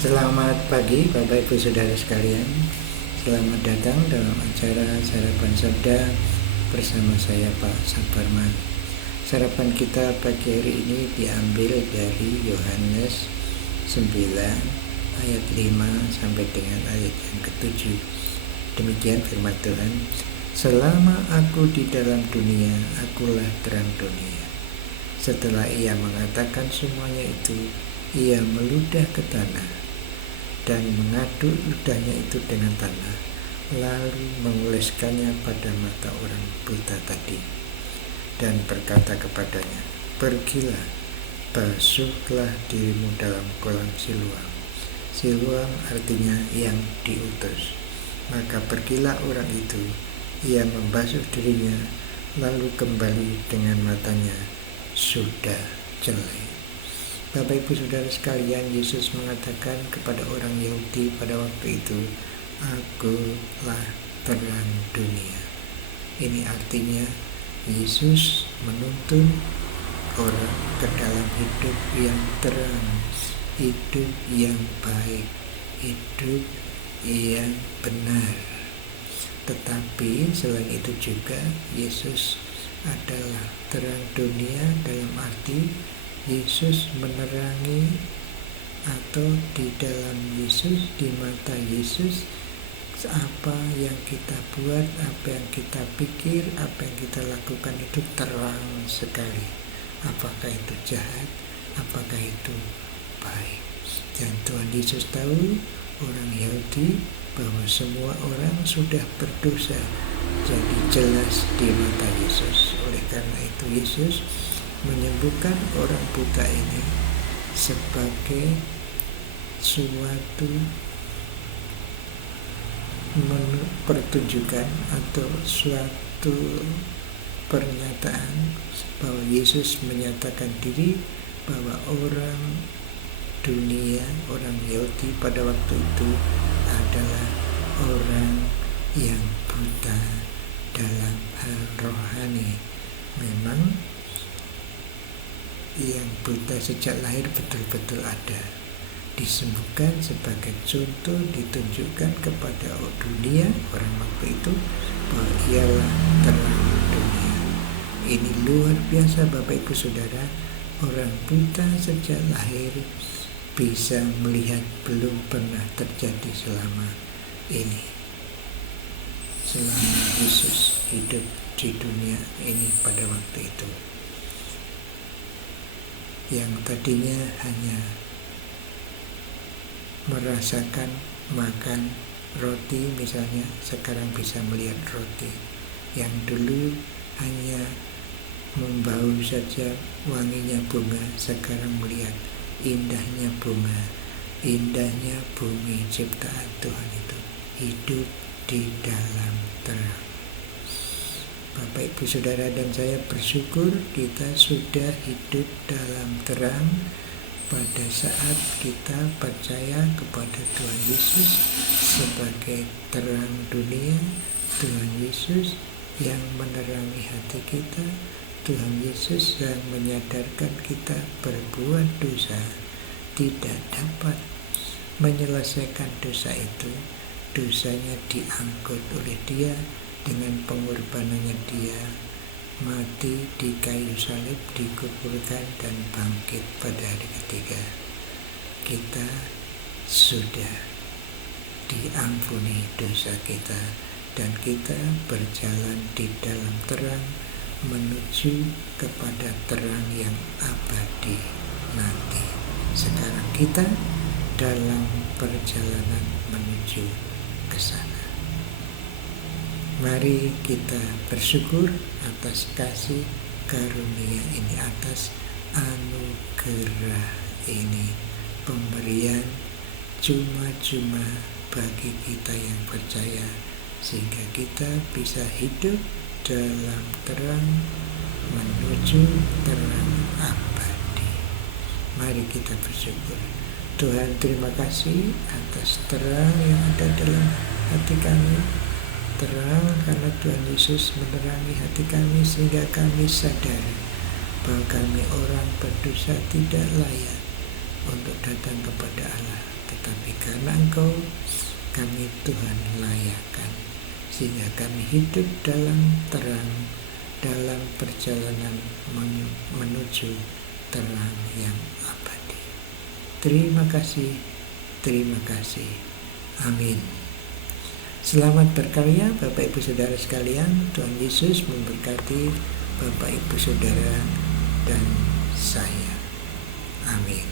Selamat pagi Bapak Ibu Saudara sekalian. Selamat datang dalam acara Sarapan Sabda bersama saya Pak Saparman. Sarapan kita pagi hari ini diambil dari Yohanes 9 ayat 5 sampai dengan ayat yang ke-7. Demikian firman Tuhan. Selama aku di dalam dunia, akulah terang dunia. Setelah ia mengatakan semuanya itu, ia meludah ke tanah dan mengaduk ludahnya itu dengan tanah, lalu mengoleskannya pada mata orang buta tadi, dan berkata kepadanya, "Pergilah, basuhlah dirimu dalam kolam Siloam." Siloam artinya yang diutus. Maka pergilah orang itu, ia membasuh dirinya, lalu kembali dengan matanya sudah jelek. Bapak Ibu Saudara sekalian, Yesus mengatakan kepada orang Yahudi pada waktu itu, "Akulah terang dunia." Ini artinya Yesus menuntun orang ke dalam hidup yang terang, hidup yang baik, hidup yang benar. Tetapi selain itu juga Yesus adalah terang dunia, dalam arti Yesus menerangi, atau di dalam Yesus, di mata Yesus, apa yang kita buat, apa yang kita pikir, apa yang kita lakukan itu terang sekali. Apakah itu jahat, apakah itu baik. Dan Tuhan Yesus tahu orang Yahudi bahwa semua orang sudah berdosa, jadi jelas di mata Yesus. Oleh karena itu Yesus menyembuhkan orang buta ini sebagai suatu pertunjukan atau suatu pernyataan bahwa Yesus menyatakan diri bahwa orang dunia, orang Yahudi pada waktu itu adalah orang yang buta dalam hal rohani. Memang yang buta sejak lahir betul-betul ada, disembuhkan sebagai contoh, ditunjukkan kepada dunia orang waktu itu bahwa ialah terang dunia. Ini luar biasa Bapak Ibu Saudara, orang buta sejak lahir bisa melihat, belum pernah terjadi selama ini, selama Yesus hidup di dunia ini pada waktu itu. Yang tadinya hanya merasakan makan roti misalnya, sekarang bisa melihat roti. Yang dulu hanya membau saja wanginya bunga, sekarang melihat indahnya bunga, indahnya bumi ciptaan Tuhan itu, hidup di dalam terang. Bapak Ibu Saudara dan saya bersyukur kita sudah hidup dalam terang pada saat kita percaya kepada Tuhan Yesus sebagai terang dunia. Tuhan Yesus yang menerangi hati kita, Tuhan Yesus yang menyadarkan kita berbuat dosa, tidak dapat menyelesaikan dosa itu. Dosanya diangkut oleh Dia dengan pengorbanannya. Dia mati di kayu salib, dikuburkan dan bangkit pada hari ketiga. Kita sudah diampuni dosa kita, dan kita berjalan di dalam terang menuju kepada terang yang abadi nanti. Sekarang kita dalam perjalanan menuju ke sana. Mari kita bersyukur atas kasih karunia ini, atas anugerah ini, pemberian cuma-cuma bagi kita yang percaya, sehingga kita bisa hidup dalam terang menuju terang abadi. Mari kita bersyukur. Tuhan, terima kasih atas terang yang ada dalam hati kami. Terang karena Tuhan Yesus menerangi hati kami, sehingga kami sadar bahwa kami orang berdosa tidak layak untuk datang kepada Allah, tetapi karena Engkau kami Tuhan layakan, sehingga kami hidup dalam terang, dalam perjalanan menuju terang yang abadi. Terima kasih, terima kasih. Amin. Selamat berkarya Bapak Ibu Saudara sekalian. Tuhan Yesus memberkati Bapak Ibu Saudara dan saya. Amin.